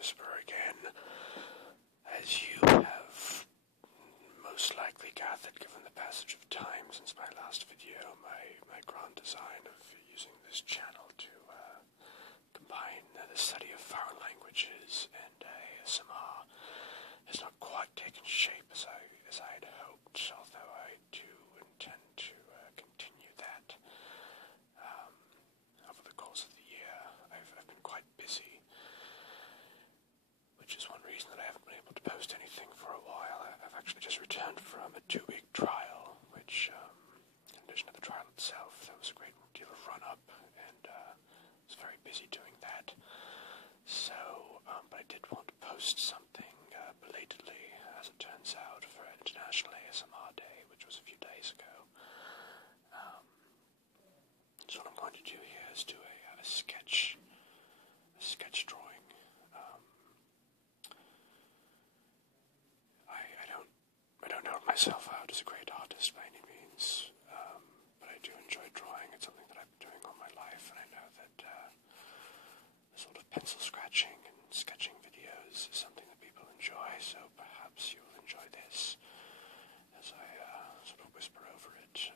Whisperer again. As you have most likely gathered, given the passage of time since my last video, my grand design of using this channel to combine the study of foreign languages and ASMR has not quite taken shape as I had hoped, although I do intend to continue that over the course of the year. I've been quite busy, which is one reason that I haven't been able to post anything for a while. I've actually just returned from a 2-week trial, which, in addition to the trial itself, there was a great deal of run-up, and I was very busy doing that. So, but I did want to post something belatedly, as it turns out, for International ASMR Day, which was a few days ago. So what I'm going to do here is do a sketch drawing. I don't know myself out as a great artist by any means, but I do enjoy drawing. It's something that I've been doing all my life, and I know that the sort of pencil scratching and sketching videos is something that people enjoy, so perhaps you will enjoy this as I sort of whisper over it.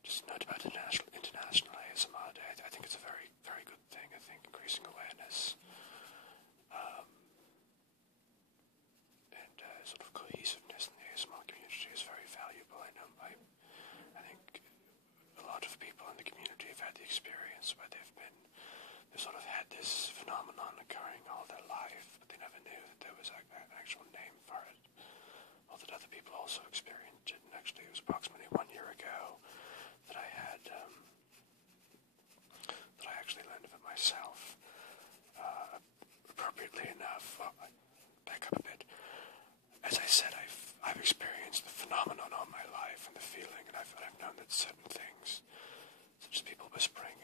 Just a note about International ASMR Day. I think it's a very, very good thing. I think increasing awareness and sort of cohesiveness in the ASMR community is very valuable. I know I think a lot of people in the community have had the experience where they've sort of had this phenomenon occurring all their life, but they never knew that there was an actual name for it, or that other people also experienced it. And actually, it was approximately 1 year ago that I had that I actually learned of it myself. Appropriately enough, back up a bit. As I said, I've experienced the phenomenon all my life and the feeling, and I've known that certain things, such as people whispering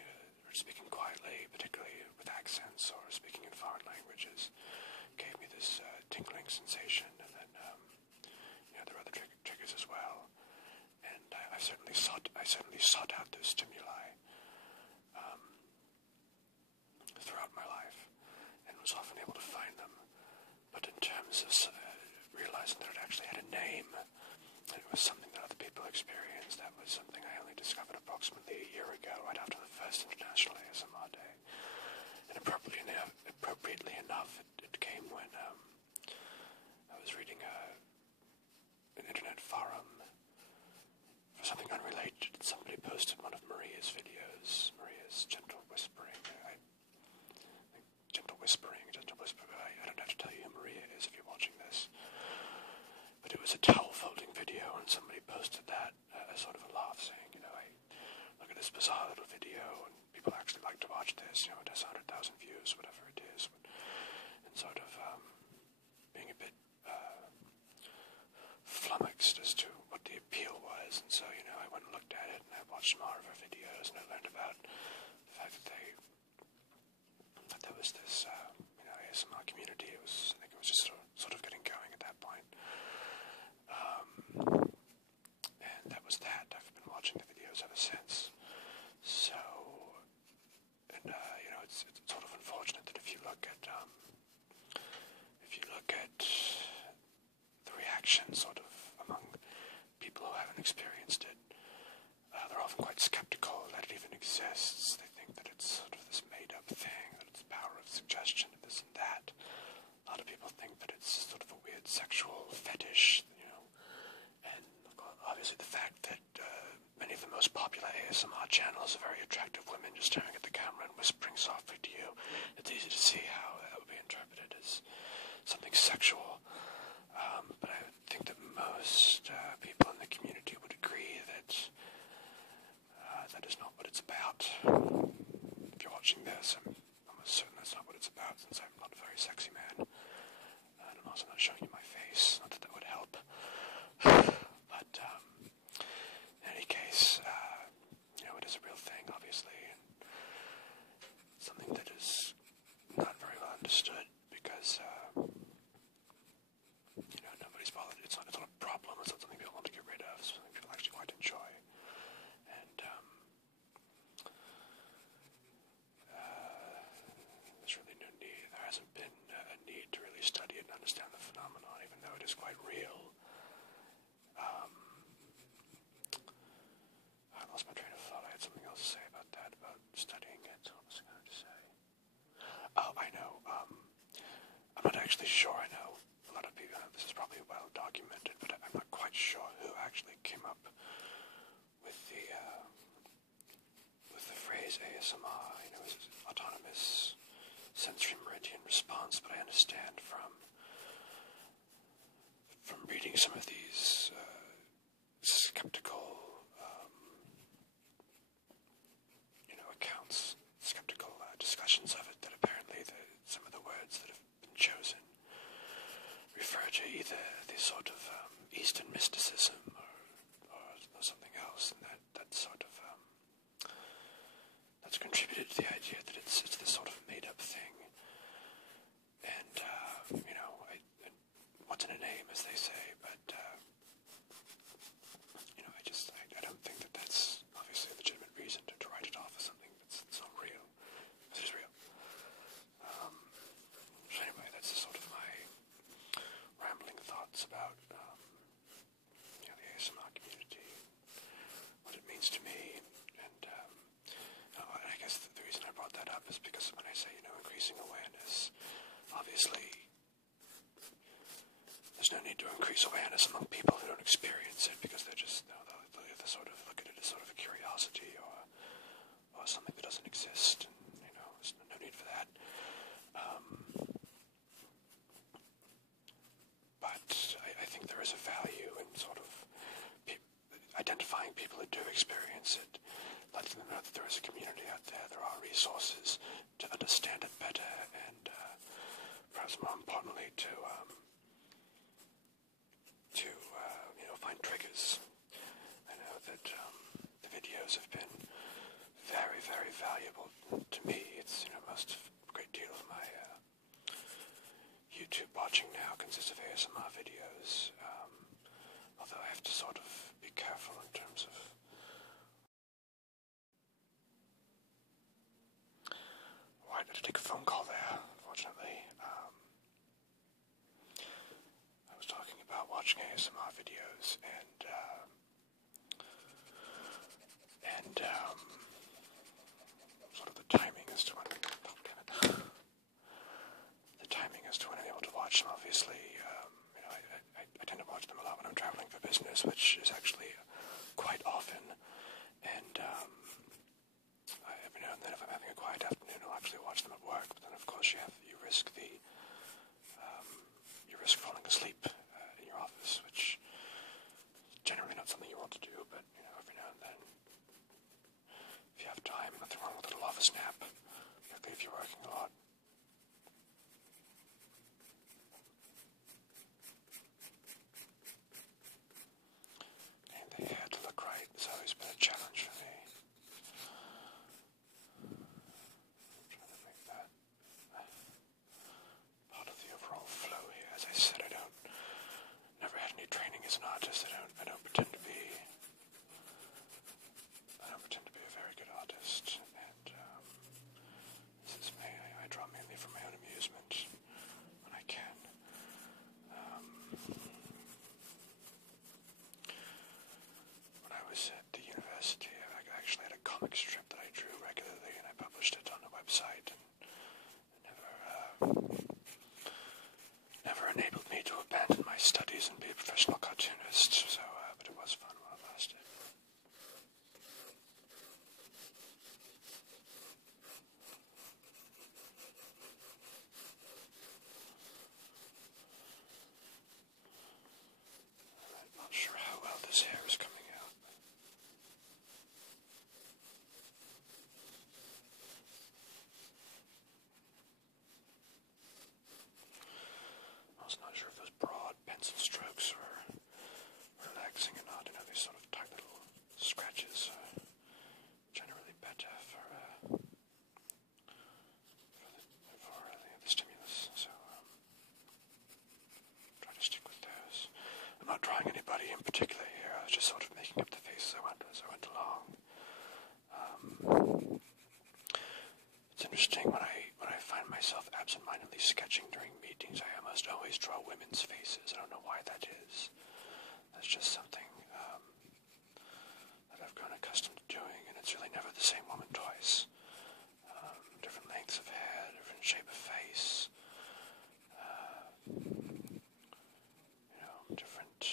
or speaking quietly, particularly with accents or speaking in foreign languages, gave me this tingling sensation. And then, there are other triggers as well. And I certainly sought out those stimuli throughout my life, and was often able to find them. But in terms of realizing that it actually had a name, and it was something that other people experienced, that was something I only discovered approximately a year ago, right after the first International ASMR Day. And appropriately enough, it came when I was reading an internet forum for something unrelated. Somebody posted one of Maria's videos, Maria's gentle whispering. I don't have to tell you who Maria is if you're watching this. But it was a towel folding video, and somebody posted that as sort of a laugh, saying, look at this bizarre little video, and people actually like to watch this. It has 100,000 views, whatever it is, and sort of being a bit flummoxed as to what the appeal was. And so, I went and looked at it, and I watched more of her videos, and I learned about the fact that there was this ASMR community. I think it was just sort of getting going at that point. And that was that. I've been watching the videos ever since. So, and it's sort of unfortunate that if you look at the reaction sort of among people who haven't experienced it, they're often quite skeptical that it even exists. They think that it's sort of this made-up thing, that it's the power of suggestion, and this and that. A lot of people think that it's sort of a weird sexual fetish, and obviously the fact that many of the most popular ASMR channels are very attractive women just staring at the camera and whispering softly to you. It's easy to see how that would be interpreted as something sexual. But I think that most people in the community would agree that that is not what it's about. If you're watching this, I'm almost certain that's not what it's about, since I'm not a very sexy man. And I'm also not showing you my face, not that that would help. But in any case, it is a real thing, obviously, and something that is not very well understood, because nobody's bothered. It's not a problem. It's not something people want to get rid of. It's something people actually quite enjoy. And understand the phenomenon, even though it is quite real. I lost my train of thought. I had something else to say about that, about studying it. What was I going to say? Oh, I know. I'm not actually sure. I know a lot of people. This is probably well documented, but I'm not quite sure who actually came up with the phrase ASMR. You know, autonomous sensory meridian response. But I understand from reading some of these skeptical, accounts, skeptical discussions of it, that apparently some of the words that have been chosen refer to either this sort of Eastern mysticism or something else, and that sort of that's contributed to the idea that it's this sort of made-up thing. And what's in a name, as they say, but I don't think that that's obviously a legitimate reason to write it off as something that's not real. It is real. So anyway, that's sort of my rambling thoughts about the ASMR community, what it means to me, and I guess the reason I brought that up is because when I say increasing awareness, obviously there's no need to increase awareness among people who don't experience it, because they're just they sort of look at it as sort of a curiosity or something that doesn't exist, and there's no need for that. But I think there is a value in sort of identifying people who do experience it, letting them know that there is a community out there, there are resources to understand it better, and perhaps more importantly to find triggers. I know that the videos have been very, very valuable to me. It's most a great deal of my YouTube watching now consists of ASMR videos, although I have to sort of be careful in terms of I had to take a phone call there, unfortunately. I was talking about watching ASMR videos and sort of the timing as to when I'm able to watch them. Obviously, I tend to watch them a lot when I'm traveling for business, which is actually quite often. And every now and then, if I'm having a quiet afternoon, I'll actually watch them at work. But then, of course, you risk falling asleep in your office, which is generally not something you want to do. But every now and then, if you have time, nothing wrong with a little office nap, particularly if you're working a lot. Getting the hair to look right has always been a challenge for me. I'm trying to make that part of the overall flow here. As I said, never had any training as an artist. I don't pretend to be a very good artist, and this is me. I draw mainly for my own amusement when I can. When I was at the university, I actually had a comic strip that I drew regularly, and I published it on a website, and never enabled me to abandon my studies and be a professional cartoonist, so, but it was fun while it lasted. I'm not sure how well this hair is coming out. I was not sure if those broad pencil strokes were relaxing or not. These sort of tight little scratches are generally better for the stimulus, so try to stick with those. I'm not drawing anybody in particular here. I was just sort of making up the faces as I went along. It's interesting when I find myself absentmindedly sketching during meetings. I almost always draw about women's faces. I don't know why that is. That's just something that I've grown accustomed to doing, and it's really never the same woman twice. Different lengths of hair, different shape of face, different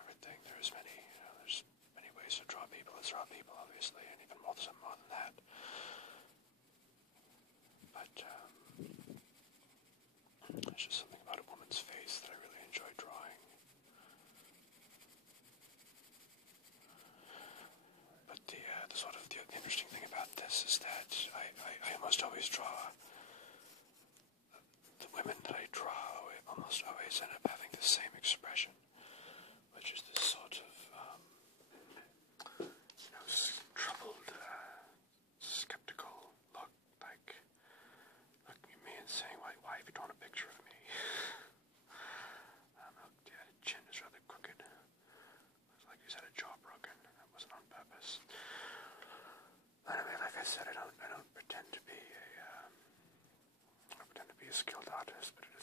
everything. There's many ways to draw people. Let's draw people, obviously, and even more than that. But there's just something about a woman's face that I really enjoy drawing. But the interesting thing about this is that I almost always draw the women that I draw. Almost always end up having the same expression, which is this sort of troubled, skeptical look, like looking at me and saying, "Why have you drawn a picture of me?" The chin is rather crooked. It's like he's had a jaw broken. That wasn't on purpose. Anyway, like I said, I don't pretend to be a skilled artist, but it